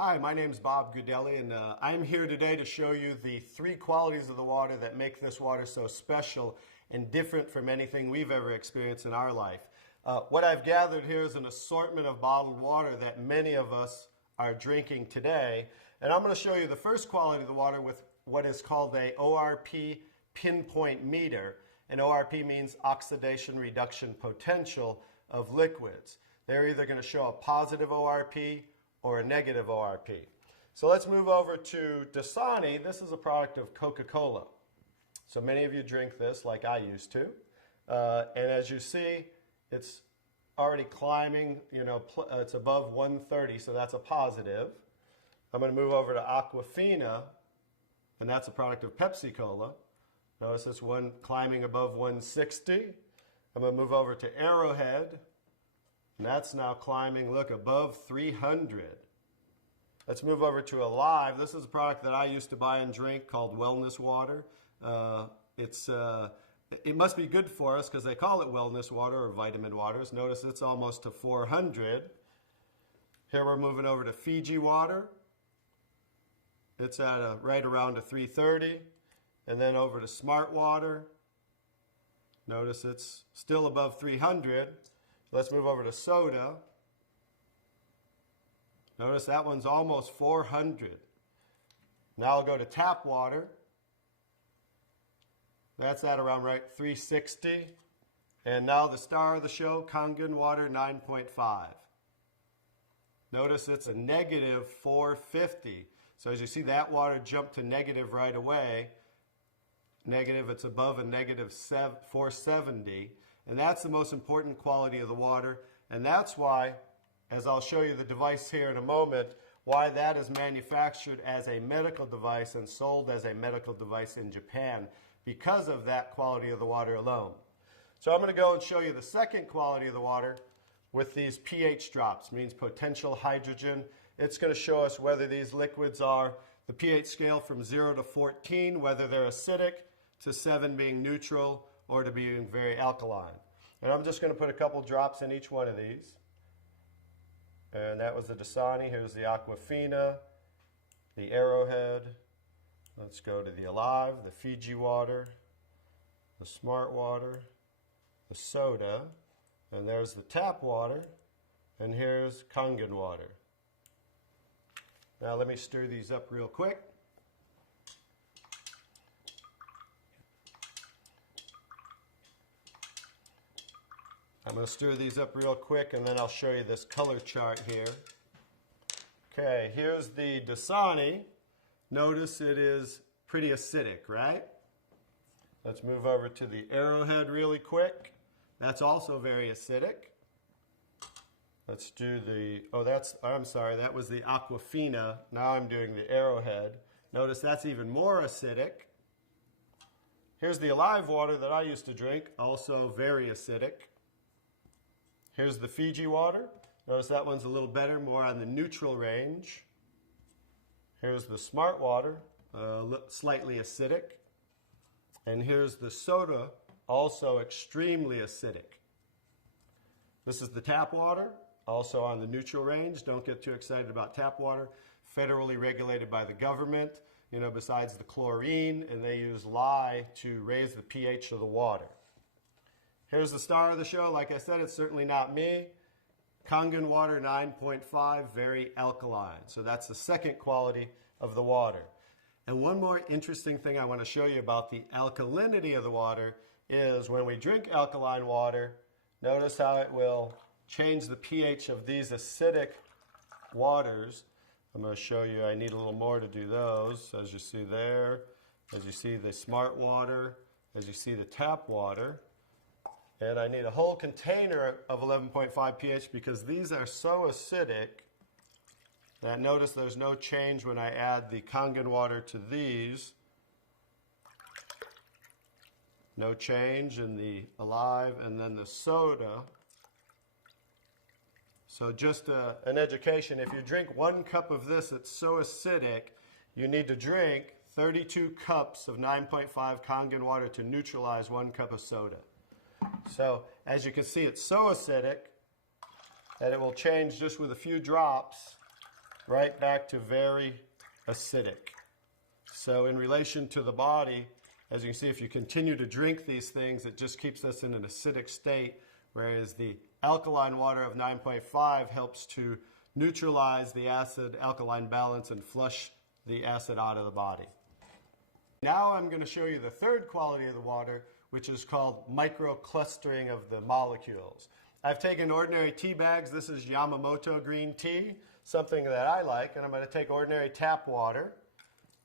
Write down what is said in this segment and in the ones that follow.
Hi, my name is Bob Gudelli, and I'm here today to show you the three qualities of the water that make this water so special and different from anything we've ever experienced in our life. What I've gathered here is an assortment of bottled water that many of us are drinking today, and I'm going to show you the first quality of the water with what is called a ORP pinpoint meter, and ORP means oxidation reduction potential of liquids. They're either going to show a positive ORP or a negative ORP. So let's move over to Dasani. This is a product of Coca-Cola. So many of you drink this like I used to. And as you see, it's already climbing, it's above 130, so that's a positive. I'm going to move over to Aquafina, and that's a product of Pepsi-Cola. Notice this one climbing above 160. I'm going to move over to Arrowhead, and that's now climbing, look, above 300. Let's move over to Alive. This is a product that I used to buy and drink called Wellness Water. It must be good for us because they call it wellness water or vitamin waters. Notice it's almost to 400. Here we're moving over to Fiji water. It's at right around a 330. And then over to Smart Water. Notice it's still above 300. Let's move over to soda. Notice that one's almost 400. Now I'll go to tap water. That's at around 360. And now the star of the show, Kangen water 9.5. Notice it's a negative 450. So as you see, that water jumped to negative right away. Negative, it's above a negative 470. And that's the most important quality of the water. And that's why, as I'll show you the device here in a moment, why that is manufactured as a medical device and sold as a medical device in Japan, because of that quality of the water alone. So I'm going to go and show you the second quality of the water with these pH drops, means potential hydrogen. It's going to show us whether these liquids are the pH scale from 0 to 14, whether they're acidic, to 7 being neutral, or to being very alkaline. And I'm just going to put a couple drops in each one of these. And that was the Dasani. Here's the Aquafina, the Arrowhead. Let's go to the Alive, the Fiji water, the Smart water, the soda, and there's the tap water, and here's Kangen water. Now let me stir these up real quick. I'm going to stir these up real quick, and then I'll show you this color chart here. Okay, here's the Dasani. Notice it is pretty acidic, right? Let's move over to the Arrowhead really quick. That's also very acidic. Let's do the, I'm sorry, that was the Aquafina. Now I'm doing the Arrowhead. Notice that's even more acidic. Here's the Alive water that I used to drink, also very acidic. Here's the Fiji water. Notice that one's a little better, more on the neutral range. Here's the Smart water, slightly acidic. And here's the soda, also extremely acidic. This is the tap water, also on the neutral range. Don't get too excited about tap water. Federally regulated by the government, besides the chlorine, and they use lye to raise the pH of the water. Here's the star of the show. Like I said, it's certainly not me. Kangen water 9.5, very alkaline. So that's the second quality of the water. And one more interesting thing I want to show you about the alkalinity of the water is when we drink alkaline water, notice how it will change the pH of these acidic waters. I'm going to show you, I need a little more to do those. As you see there, as you see the Smart water, as you see the tap water. And I need a whole container of 11.5 pH because these are so acidic that notice there's no change when I add the Kangen water to these. No change in the Alive, and then the soda. So just an education, if you drink 1 cup of this, it's so acidic, you need to drink 32 cups of 9.5 Kangen water to neutralize 1 cup of soda. So as you can see, it's so acidic that it will change just with a few drops right back to very acidic. So in relation to the body, as you can see, if you continue to drink these things, it just keeps us in an acidic state, whereas the alkaline water of 9.5 helps to neutralize the acid-alkaline balance and flush the acid out of the body. Now I'm going to show you the third quality of the water, which is called microclustering of the molecules. I've taken ordinary tea bags. This is Yamamoto green tea, something that I like, and I'm going to take ordinary tap water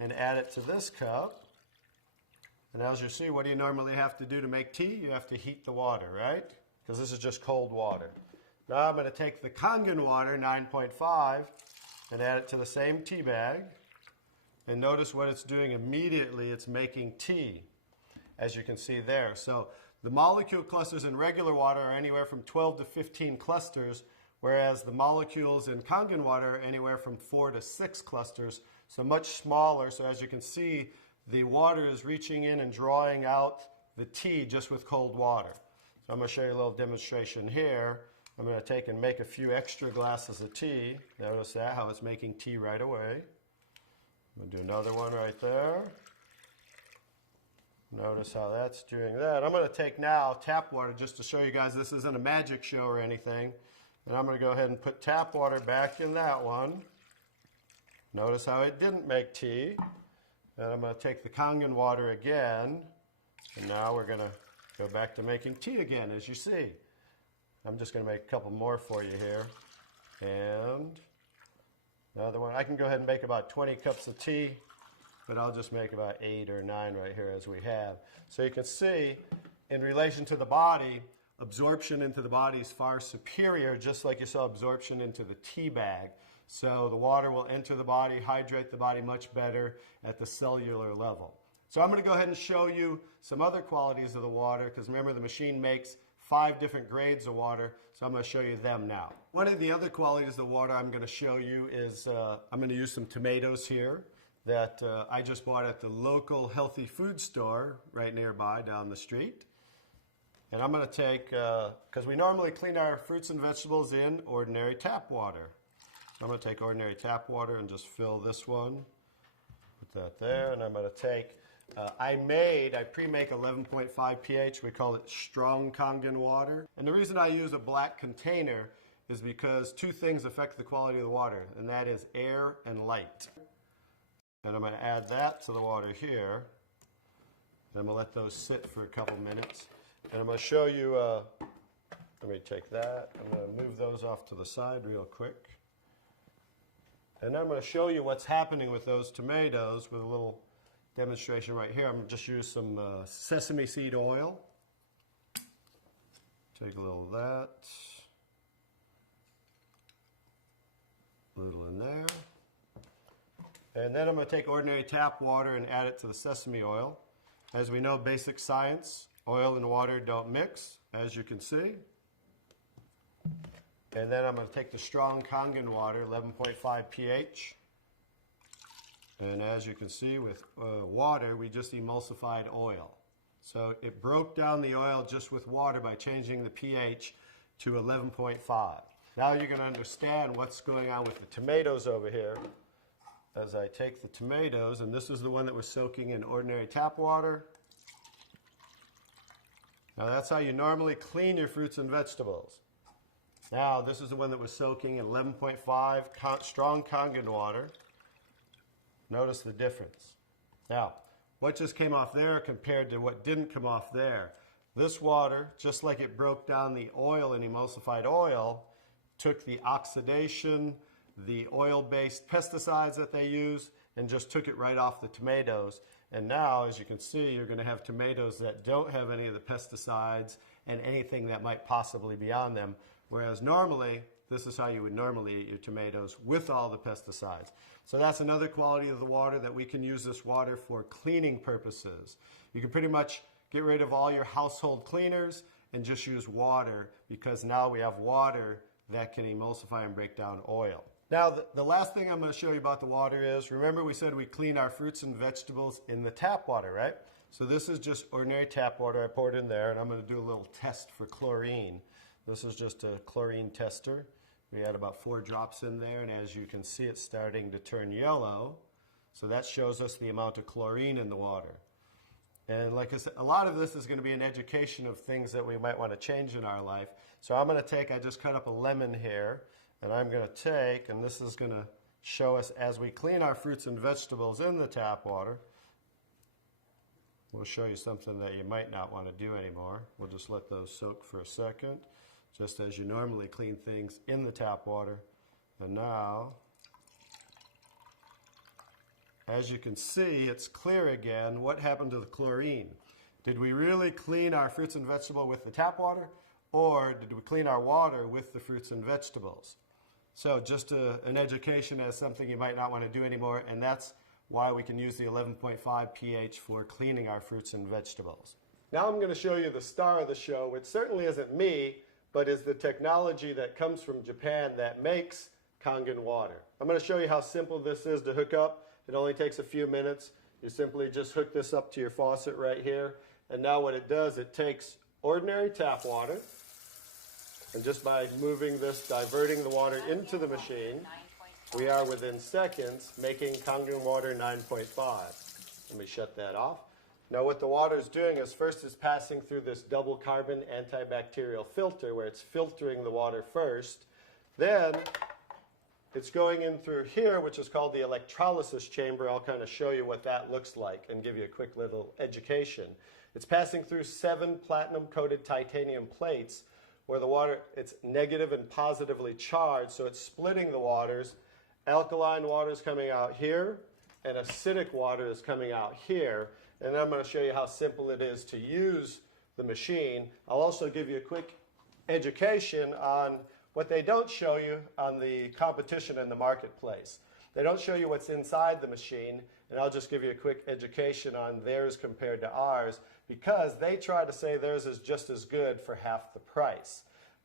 and add it to this cup. And as you see, what do you normally have to do to make tea? You have to heat the water, right? Because this is just cold water. Now I'm going to take the Kangen water, 9.5, and add it to the same tea bag. And notice what it's doing immediately. It's making tea, as you can see there. So the molecule clusters in regular water are anywhere from 12 to 15 clusters, whereas the molecules in Kangen water are anywhere from 4 to 6 clusters, so much smaller. So as you can see, the water is reaching in and drawing out the tea just with cold water. So I'm going to show you a little demonstration here. I'm going to take and make a few extra glasses of tea. Notice that, how it's making tea right away. I'm going to do another one right there. Notice how that's doing that. I'm going to take now tap water just to show you guys this isn't a magic show or anything. And I'm going to go ahead and put tap water back in that one. Notice how it didn't make tea. And I'm going to take the Kangen water again. And now we're going to go back to making tea again, as you see. I'm just going to make a couple more for you here. And another one. I can go ahead and make about 20 cups of tea, but I'll just make about 8 or 9 right here as we have. So you can see, in relation to the body, absorption into the body is far superior, just like you saw absorption into the tea bag. So the water will enter the body, hydrate the body much better at the cellular level. So I'm going to go ahead and show you some other qualities of the water, because remember the machine makes 5 different grades of water, so I'm going to show you them now. One of the other qualities of the water I'm going to show you is I'm going to use some tomatoes here that I just bought at the local healthy food store right nearby down the street. And I'm going to take, because we normally clean our fruits and vegetables in ordinary tap water. So I'm going to take ordinary tap water and just fill this one. Put that there, and I'm going to take, I pre-make 11.5 pH. We call it strong Kangen water. And the reason I use a black container is because 2 things affect the quality of the water, and that is air and light. And I'm going to add that to the water here. And I'm going to let those sit for a couple minutes. And I'm going to show you, let me take that. I'm going to move those off to the side real quick. And I'm going to show you what's happening with those tomatoes with a little demonstration right here. I'm going to just use some sesame seed oil. Take a little of that. A little in there. And then I'm going to take ordinary tap water and add it to the sesame oil. As we know, basic science, oil and water don't mix, as you can see. And then I'm going to take the strong Kangen water, 11.5 pH. And as you can see with water, we just emulsified oil. So it broke down the oil just with water by changing the pH to 11.5. Now you're going to understand what's going on with the tomatoes over here. As I take the tomatoes, and this is the one that was soaking in ordinary tap water. Now that's how you normally clean your fruits and vegetables. Now this is the one that was soaking in 11.5 strong Kangen water. Notice the difference. Now, what just came off there compared to what didn't come off there? This water, just like it broke down the oil and emulsified oil, took the oxidation, the oil-based pesticides that they use, and just took it right off the tomatoes. And now, as you can see, you're going to have tomatoes that don't have any of the pesticides and anything that might possibly be on them. Whereas normally, this is how you would normally eat your tomatoes with all the pesticides. So that's another quality of the water, that we can use this water for cleaning purposes. You can pretty much get rid of all your household cleaners and just use water, because now we have water that can emulsify and break down oil. Now, the last thing I'm going to show you about the water is, remember we said we clean our fruits and vegetables in the tap water, right? So this is just ordinary tap water. I poured in there, and I'm going to do a little test for chlorine. This is just a chlorine tester. We add about 4 drops in there, and as you can see, it's starting to turn yellow. So that shows us the amount of chlorine in the water. And like I said, a lot of this is going to be an education of things that we might want to change in our life. So I'm going to take, I just cut up a lemon here, and I'm going to take, and this is going to show us as we clean our fruits and vegetables in the tap water. We'll show you something that you might not want to do anymore. We'll just let those soak for a second, just as you normally clean things in the tap water. And now, as you can see, it's clear again. What happened to the chlorine? Did we really clean our fruits and vegetables with the tap water, or did we clean our water with the fruits and vegetables? So just an education as something you might not want to do anymore, and that's why we can use the 11.5 pH for cleaning our fruits and vegetables. Now I'm going to show you the star of the show, which certainly isn't me, but is the technology that comes from Japan that makes Kangen water. I'm going to show you how simple this is to hook up. It only takes a few minutes. You simply just hook this up to your faucet right here, and now what it does, it takes ordinary tap water, and just by moving this, diverting the water into the machine, we are within seconds making Kangen water 9.5. Let me shut that off. Now what the water is doing is first it's passing through this double carbon antibacterial filter where it's filtering the water first. Then it's going in through here, which is called the electrolysis chamber. I'll kind of show you what that looks like and give you a quick little education. It's passing through 7 platinum-coated titanium plates where the water, it's negative and positively charged, so it's splitting the waters. Alkaline water is coming out here, and acidic water is coming out here. And I'm going to show you how simple it is to use the machine. I'll also give you a quick education on what they don't show you on the competition in the marketplace. They don't show you what's inside the machine, and I'll just give you a quick education on theirs compared to ours, because they try to say theirs is just as good for half the price.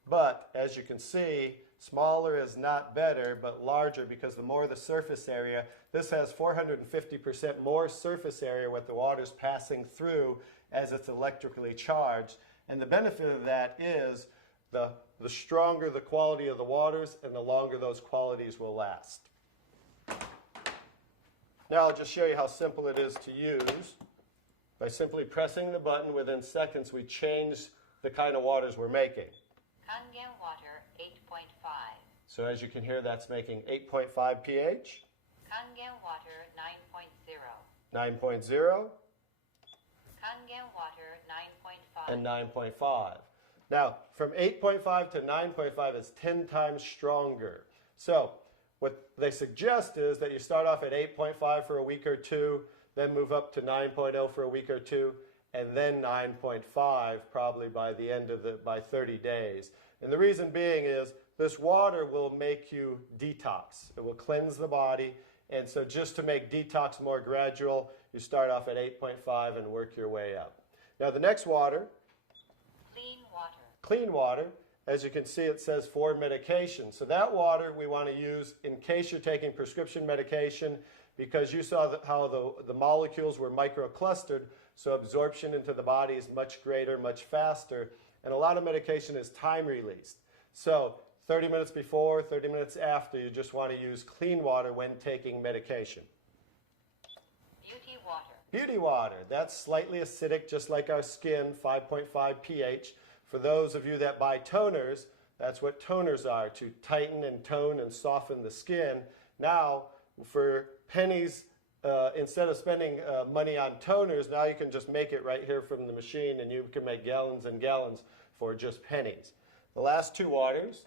But as you can see, smaller is not better, but larger, because the more the surface area, this has 450% more surface area with the water's passing through as it's electrically charged. And the benefit of that is the stronger the quality of the waters and the longer those qualities will last. Now I'll just show you how simple it is to use. By simply pressing the button, within seconds we change the kind of waters we're making. Kangen water 8.5. So as you can hear, that's making 8.5 pH. Kangen water 9.0. 9.0. Kangen water 9.5. And 9.5. Now, from 8.5 to 9.5 is 10 times stronger. So what they suggest is that you start off at 8.5 for a week or two, then move up to 9.0 for a week or two, and then 9.5 probably by the end of by 30 days. And the reason being is this water will make you detox. It will cleanse the body. And so just to make detox more gradual, you start off at 8.5 and work your way up. Now the next water, Clean water. clean water, as you can see it says for medication. So that water we want to use in case you're taking prescription medication, because you saw how the molecules were microclustered, so absorption into the body is much greater, much faster, and a lot of medication is time released. So 30 minutes before, 30 minutes after, you just want to use clean water when taking medication. Beauty water. Beauty water, that's slightly acidic, just like our skin, 5.5 pH. For those of you that buy toners, that's what toners are, to tighten and tone and soften the skin. Now, for pennies, instead of spending money on toners, now you can just make it right here from the machine, and you can make gallons and gallons for just pennies. The last two waters.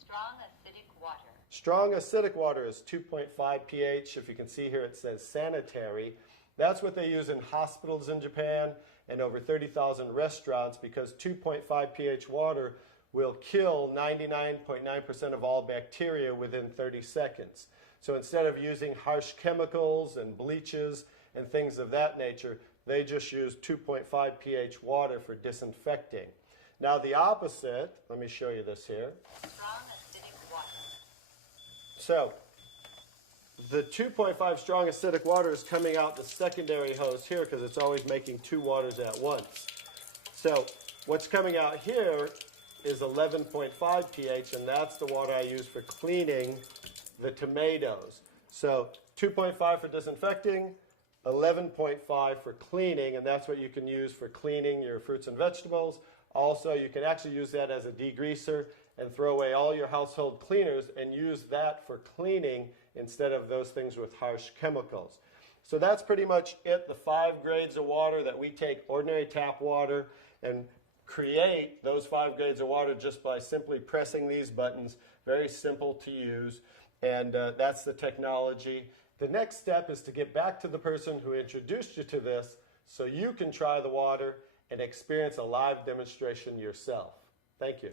Strong acidic water. Strong acidic water is 2.5 pH. If you can see here, it says sanitary. That's what they use in hospitals in Japan and over 30,000 restaurants, because 2.5 pH water will kill 99.9% of all bacteria within 30 seconds. So instead of using harsh chemicals and bleaches and things of that nature, they just use 2.5 pH water for disinfecting. Now the opposite, let me show you this here. Strong acidic water. So the 2.5 strong acidic water is coming out the secondary hose here, because it's always making two waters at once. So what's coming out here is 11.5 pH, and that's the water I use for cleaning the tomatoes. So 2.5 for disinfecting, 11.5 for cleaning, and that's what you can use for cleaning your fruits and vegetables. Also, you can actually use that as a degreaser and throw away all your household cleaners and use that for cleaning instead of those things with harsh chemicals. So that's pretty much it, the 5 grades of water that we take ordinary tap water and create those 5 grades of water just by simply pressing these buttons. Very simple to use, and that's the technology. The next step is to get back to the person who introduced you to this so you can try the water and experience a live demonstration yourself. Thank you.